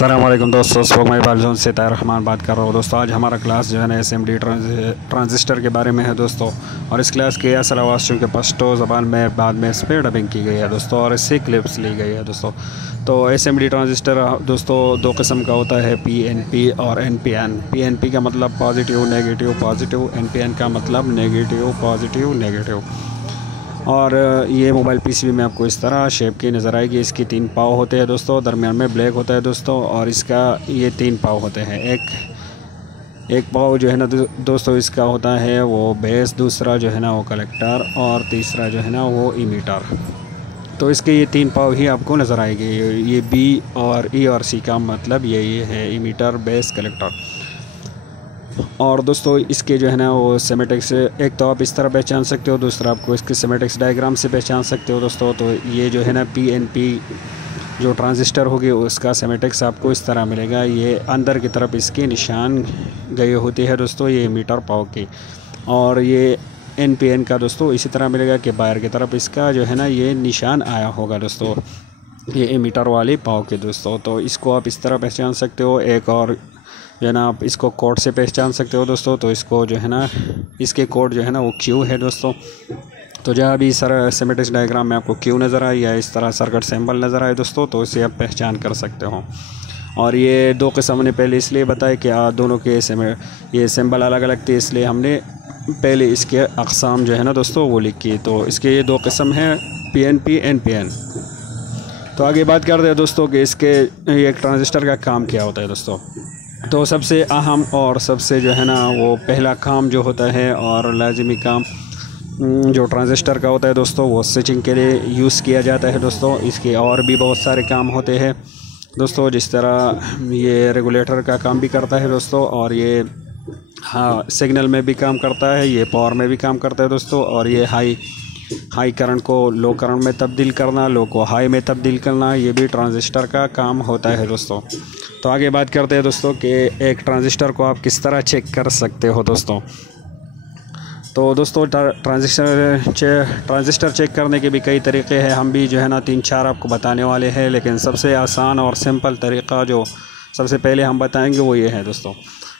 अस्सलाम वालेकुम दोस्तों, स्पोक माई बालजोन से ताहिर रहमान बात कर रहा हूँ। दोस्तों आज हमारा क्लास जो है ना एसएमडी ट्रांजिस्टर के बारे में है दोस्तों। और इस क्लास के असल आवाज़ चूँकि पश्तो ज़बान में बाद में इस पर डबिंग की गई है दोस्तों, और इससे क्लिप्स ली गई है दोस्तों। तो एसएमडी ट्रांजिस्टर दोस्तों दो किस्म का होता है, पीएनपी और एनपीएन। पीएनपी का मतलब पॉजिटिव नेगेटिव पॉजिटिव, एनपीएन का मतलब नेगेटिव पॉजिटिव नेगेटिव। और ये मोबाइल पीसीबी में आपको इस तरह शेप की नज़र आएगी। इसकी 3 पाव होते हैं दोस्तों, दरमियान में ब्लैक होता है दोस्तों, और इसका ये 3 पाव होते हैं। एक पाव जो है ना दोस्तों इसका होता है वो बेस, दूसरा जो है ना वो कलेक्टर, और तीसरा जो है ना वो इमीटर। तो इसके ये 3 पाव ही आपको नज़र आएगी। ये बी और ई और सी का मतलब ये है इमीटर, बेस, कलेक्टर। और दोस्तों इसके जो है ना वो सेमेटिक्स, एक तो आप इस तरह पहचान सकते हो, दूसरा आपको इसके सेमेटिक्स डायग्राम से पहचान सकते हो दोस्तों। तो ये जो है ना पीएनपी जो ट्रांजिस्टर होगी उसका सेमेटिक्स आपको इस तरह मिलेगा। ये अंदर की तरफ इसके निशान गए होते हैं दोस्तों, ये मीटर पाव की। और ये एनपीएन का दोस्तों इसी तरह मिलेगा कि बाहर की तरफ इसका जो है ना ये निशान आया होगा दोस्तों, ये एमीटर वाली पाव के दोस्तों। तो इसको आप इस तरह पहचान सकते हो। एक और जो है ना आप इसको कोड से पहचान सकते हो दोस्तों। तो इसको जो है ना इसके कोड जो है ना वो क्यू है दोस्तों। तो जहाँ भी सर सेमेटिक्स डायग्राम में आपको क्यू नज़र आए या इस तरह सर्किट सिंबल नज़र आए दोस्तों, तो इसे आप पहचान कर सकते हो। और ये 2 किस्म हमने पहले इसलिए बताया कि दोनों के ये सिंबल अलग अलग थे, इसलिए हमने पहले इसके अक़साम जो है ना दोस्तों वो लिखी। तो इसके ये 2 किस्म हैं, पीएनपी एनपीएन। तो आगे बात करते हैं दोस्तों कि इसके एक ट्रांजिस्टर का काम क्या होता है दोस्तों। तो सबसे अहम और सबसे जो है ना वो पहला काम जो होता है और लाजिमी काम जो ट्रांजिस्टर का होता है दोस्तों, वो स्विचिंग के लिए यूज़ किया जाता है दोस्तों। इसके और भी बहुत सारे काम होते हैं दोस्तों, जिस तरह ये रेगुलेटर का काम भी करता है दोस्तों, और ये सिग्नल में भी काम करता है, ये पावर में भी काम करता है दोस्तों। और ये हाई करंट को लो करंट में तब्दील करना, लो को हाई में तब्दील करना, ये भी ट्रांजिस्टर का काम होता है दोस्तों। तो आगे बात करते हैं दोस्तों कि एक ट्रांजिस्टर को आप किस तरह चेक कर सकते हो दोस्तों। तो दोस्तों ट्रांजिस्टर चेक करने के भी कई तरीक़े हैं, हम भी जो है ना 3-4 आपको बताने वाले हैं। लेकिन सबसे आसान और सिंपल तरीक़ा जो सबसे पहले हम बताएंगे वो ये है दोस्तों।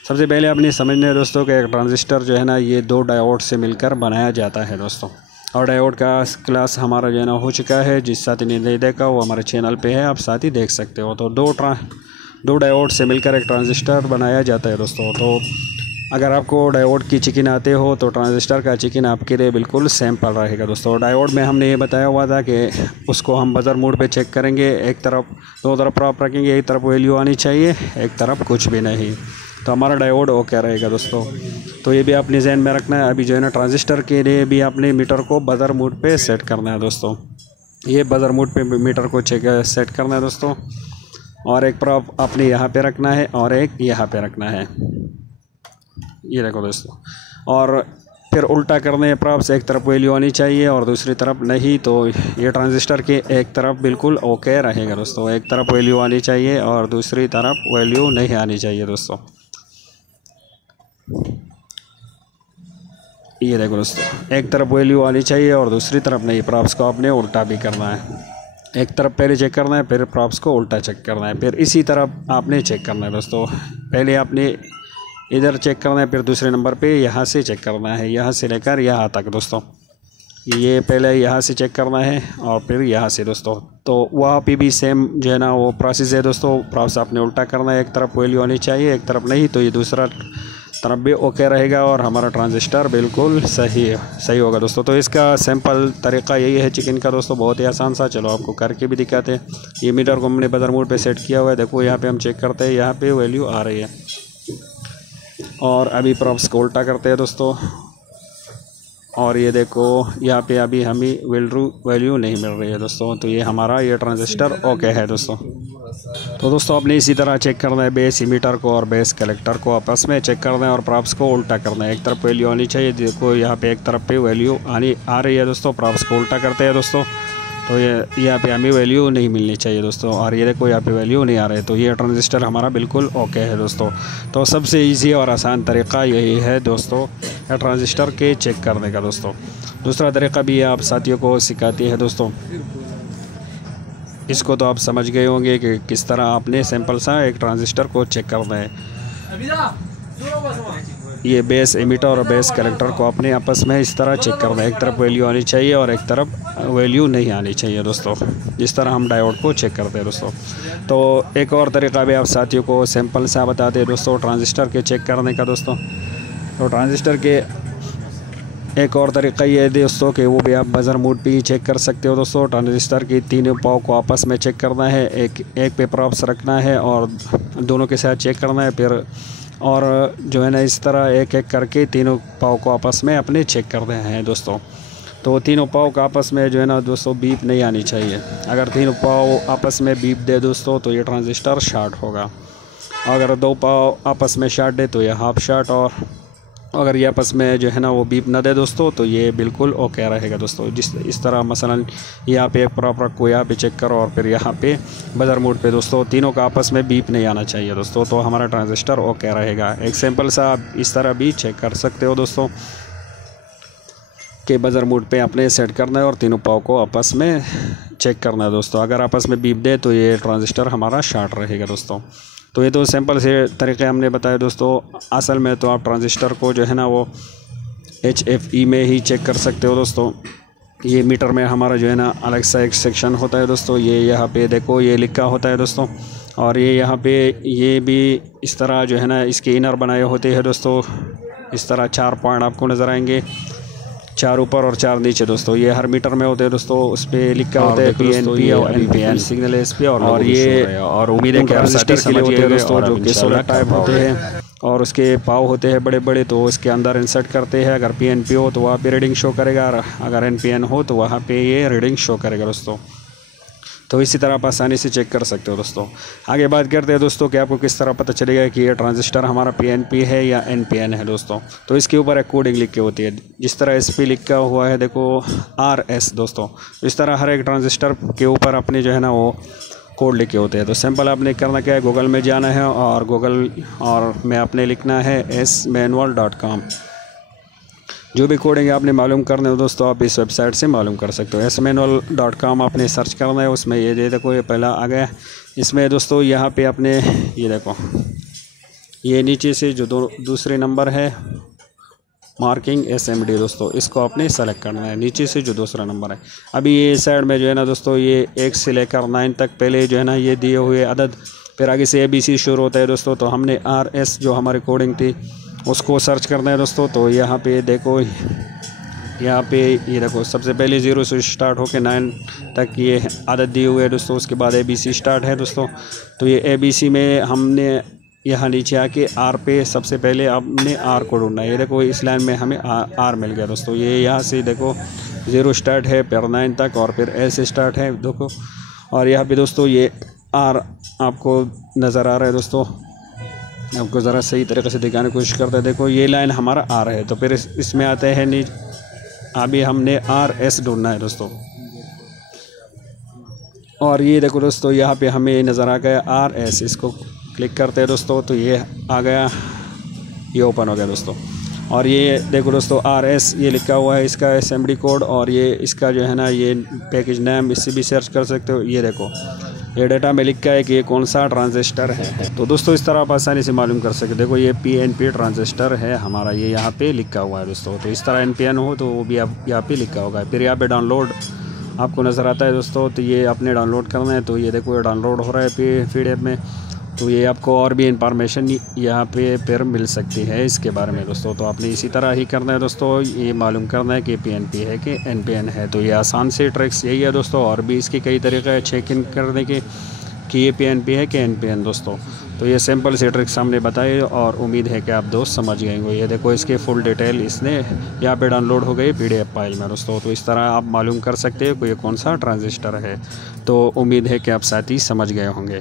सबसे पहले आपने समझना है दोस्तों कि एक ट्रांजिस्टर जो है ना ये 2 डायोड से मिलकर बनाया जाता है दोस्तों। और डायोड का क्लास हमारा जो है ना हो चुका है, जिस साथी ने नहीं देखा वो हमारे चैनल पे है, आप साथ ही देख सकते हो। तो दो डायोड से मिलकर एक ट्रांजिस्टर बनाया जाता है दोस्तों। तो अगर आपको डायोड की चिकिन आते हो तो ट्रांजिस्टर का चिकिन आपके लिए बिल्कुल सैम्पल रहेगा दोस्तों। डायोड में हमने ये बताया हुआ था कि उसको हम बजर मोड पे चेक करेंगे। एक तरफ 2 तरफ आप रखेंगे, एक तरफ वैल्यू आनी चाहिए, एक तरफ कुछ भी नहीं, तो हमारा डायोड ओके रहेगा दोस्तों। तो ये भी आपने ज़हन में रखना है। अभी जो है ना ट्रांजिस्टर के लिए भी आपने मीटर को बजर मोड पे सेट करना है दोस्तों। ये बजर मोड पे मीटर को सेट करना है दोस्तों। और एक प्रॉप आपने यहाँ पे रखना है और एक यहाँ पे रखना है, ये देखो दोस्तों। और फिर उल्टा करने प्रॉप से एक तरफ वैल्यू आनी चाहिए और दूसरी तरफ नहीं, तो ये ट्रांजिस्टर के एक तरफ बिल्कुल ओके रहेगा दोस्तों। एक तरफ वैल्यू आनी चाहिए और दूसरी तरफ वैल्यू नहीं आनी चाहिए दोस्तों। ये देखो दोस्तों, एक तरफ वैल्यू आनी चाहिए और दूसरी तरफ नहीं। प्रॉप्स को आपने उल्टा भी करना है, एक तरफ पहले चेक करना है, फिर प्रॉप्स को उल्टा चेक करना है, फिर इसी तरफ आपने चेक करना है दोस्तों। पहले आपने इधर चेक करना है, फिर दूसरे नंबर पे यहाँ से चेक करना है, यहाँ से लेकर यहाँ तक दोस्तों। ये पहले यहाँ से चेक करना है और फिर यहाँ से दोस्तों। तो वहाँ पे भी सेम जो है ना वो प्रोसेस है दोस्तों। प्रॉप्स आपने उल्टा करना है, एक तरफ वैल्यू आनी चाहिए, एक तरफ नहीं, तो ये दूसरा तरफ भी ओके रहेगा और हमारा ट्रांजिस्टर बिल्कुल सही होगा दोस्तों। तो इसका सिंपल तरीक़ा यही है चिकन का दोस्तों, बहुत ही आसान सा। चलो आपको करके भी दिखाते हैं। ये मीटर को हमने बजर मोड पे सेट किया हुआ है, देखो यहाँ पे हम चेक करते हैं, यहाँ पे वैल्यू आ रही है। और अभी प्रॉप्स को उल्टा करते हैं दोस्तों, और ये देखो यहाँ पे अभी हमें वैल्यू नहीं मिल रही है दोस्तों। तो ये हमारा ये ट्रांजिस्टर ओके है दोस्तों। तो दोस्तों आपने इसी तरह चेक करना है बेस इमीटर को और बेस कलेक्टर को आपस में चेक करना है और प्रॉप्स को उल्टा करना है। एक तरफ वैल्यू आनी चाहिए, देखो यहाँ पे एक तरफ पे वैल्यू आ रही है दोस्तों। प्रॉप्स को उल्टा करते हैं दोस्तों, तो ये यहाँ पे हमें वैल्यू नहीं मिलनी चाहिए दोस्तों। और ये देखो यहाँ पे वैल्यू नहीं आ रही है, तो ये ट्रांजिस्टर हमारा बिल्कुल ओके है दोस्तों। तो सबसे इजी और आसान तरीक़ा यही है दोस्तों ट्रांजिस्टर के चेक करने का दोस्तों। दूसरा तरीक़ा भी आप साथियों को सिखाती है दोस्तों। इसको तो आप समझ गए होंगे कि किस तरह आपने सिंपल सा एक ट्रांजिस्टर को चेक करना है। ये बेस एमिटर और बेस कलेक्टर को अपने आपस में इस तरह चेक करना है। एक तरफ वैल्यू आनी चाहिए और एक तरफ वैल्यू नहीं आनी चाहिए दोस्तों, जिस तरह हम डायोड को चेक करते हैं दोस्तों। तो एक और तरीका भी आप साथियों को सिंपल सा बताते हैं दोस्तों ट्रांजिस्टर के चेक करने का दोस्तों। तो ट्रांजिस्टर के एक और तरीका ये है दोस्तों कि वो भी आप बजर मोड पे ही चेक कर सकते हो दोस्तों। ट्रांजिस्टर की तीनों पाव को आपस में चेक करना है, एक पेपर ऑप्स रखना है और दोनों के साथ चेक करना है फिर, और जो है ना इस तरह एक एक करके तीनों पाव को आपस में अपने चेक करने हैं दोस्तों। तो तीनों पाव का आपस में जो है ना दोस्तों बीप नहीं आनी चाहिए। अगर तीनों पाव आपस में बीप दे दोस्तों तो ये ट्रांजिस्टर शॉर्ट होगा। अगर दो पाव आपस में शॉर्ट दे तो ये हाफ शॉर्ट, और अगर ये आपस में जो है ना वो बीप ना दे दोस्तों तो ये बिल्कुल ओके रहेगा दोस्तों। इस तरह मसलन यहाँ पे एक प्रॉपर रखो, यहाँ पे चेक करो और फिर यहाँ पे बजर मोड पे दोस्तों तीनों का आपस में बीप नहीं आना चाहिए दोस्तों, तो हमारा ट्रांजिस्टर ओके रहेगा। एक सिंपल सा आप इस तरह भी चेक कर सकते हो दोस्तों कि बजर मोड पे आपने सेट करना है और तीनों पाव को आपस में चेक करना है दोस्तों। अगर आपस में बीप दे तो ये ट्रांजिस्टर हमारा शॉर्ट रहेगा दोस्तों। तो ये तो सिंपल से तरीके हमने बताए दोस्तों। असल में तो आप ट्रांजिस्टर को जो है ना वो HFE में ही चेक कर सकते हो दोस्तों। ये मीटर में हमारा जो है ना अलग सा एक सेक्शन होता है दोस्तों। ये यहाँ पे देखो ये लिखा होता है दोस्तों, और ये यहाँ पे ये भी इस तरह जो है ना इसके इनर बनाए होते हैं दोस्तों। इस तरह 4 पॉइंट आपको नज़र आएंगे, 4 ऊपर और 4 नीचे दोस्तों। ये हर मीटर में होते हैं दोस्तों। उस पर लिखा होता है PNP और NPN सिग्नल SP, और ये और उम्मीद है कि आप ट्रांजिस्टर के लिए होते हैं दोस्तों जो कि सोलर टाइप होते हैं और उसके पाव होते हैं बड़े बड़े, तो उसके अंदर इंसर्ट करते हैं। अगर PNP हो तो वहाँ पे रीडिंग शो करेगा, अगर NPN हो तो वहाँ पे ये रीडिंग शो करेगा दोस्तों। तो इसी तरह आप आसानी से चेक कर सकते हो दोस्तों। आगे बात करते हैं दोस्तों कि आपको किस तरह पता चलेगा कि ये ट्रांजिस्टर हमारा PNP है या NPN है दोस्तों। तो इसके ऊपर एक कोडिंग लिख के होती है, जिस तरह SP लिखा हुआ है देखो RS दोस्तों। इस तरह हर एक ट्रांजिस्टर के ऊपर अपने जो है ना वो कोड लिखे होते हैं। तो सिंपल आपने करना क्या है, गूगल में जाना है और गूगल और में आपने लिखना है smanual.com। जो भी कोडिंग आपने मालूम करना है दोस्तों आप इस वेबसाइट से मालूम कर सकते हो। smanual.com आपने सर्च करना है, उसमें ये देखो ये पहला आ गया। इसमें दोस्तों यहाँ पे आपने ये देखो ये नीचे से जो दूसरे नंबर है मार्किंग SMD दोस्तों, इसको आपने सेलेक्ट करना है नीचे से जो दूसरा नंबर है। अभी ये साइड में जो है ना दोस्तों ये 1 से लेकर 9 तक पहले जो है ना ये दिए हुए अदद, फिर आगे से ABC शुरू होता है दोस्तों। तो हमने RS जो हमारी कोडिंग थी उसको सर्च करना है दोस्तों। तो यहाँ पे देखो यहाँ पे ये देखो सबसे पहले 0 से स्टार्ट होकर 9 तक ये आदत दिए हुए है दोस्तों। उसके बाद ABC स्टार्ट है दोस्तों। तो ये ABC में हमने यहाँ नीचे आके R पे सबसे पहले हमने R को ढूंढना है। ये देखो इस लाइन में हमें R मिल गया दोस्तों। ये यहाँ से देखो 0 स्टार्ट है, फिर 9 तक और फिर S स्टार्ट है देखो, और यहाँ पे दोस्तों ये R आपको नज़र आ रहा है दोस्तों। आपको ज़रा सही तरीके से दिखाने की कोशिश करते हैं। देखो ये लाइन हमारा R है, तो फिर इसमें आते हैं अभी हमने RS ढूंढना है दोस्तों। और ये देखो दोस्तों यहाँ पे हमें नज़र आ गया RS, इसको क्लिक करते हैं दोस्तों तो ये आ गया, ये ओपन हो गया दोस्तों। और ये देखो दोस्तों RS ये लिखा हुआ है इसका SMD कोड, और ये इसका जो है ना ये पैकेज नेम इससे भी सर्च कर सकते हो। ये देखो ये डाटा में लिखा है कि ये कौन सा ट्रांजिस्टर है। तो दोस्तों इस तरह आप आसानी से मालूम कर सकते। देखो ये PNP ट्रांजिस्टर है हमारा, ये यहाँ पे लिखा हुआ है दोस्तों। तो इस तरह NPN हो तो वो भी आप यहाँ पे लिखा होगा। फिर यहाँ पे डाउनलोड आपको नज़र आता है दोस्तों, तो ये आपने डाउनलोड करना है। तो ये देखो ये डाउनलोड हो रहा है PDF में। तो ये आपको और भी इंफॉर्मेशन यहाँ पे फिर मिल सकती है इसके बारे में दोस्तों। तो आपने इसी तरह ही करना है दोस्तों, ये मालूम करना है कि PNP है कि NPN है। तो ये आसान से ट्रिक्स यही है दोस्तों, और भी इसके कई तरीक़े हैं चेक इन करने के कि ये PNP है कि NPN दोस्तों। तो ये सिंपल से ट्रिक्स हमने बताए और उम्मीद है कि आप दोस्त समझ गए होंगे। ये देखो इसके फुल डिटेल इसने यहाँ पे डाउनलोड हो गई PDF फाइल में दोस्तों। तो इस तरह आप मालूम कर सकते हो कि ये कौन सा ट्रांजिस्टर है। तो उम्मीद है कि आप साथ ही समझ गए होंगे।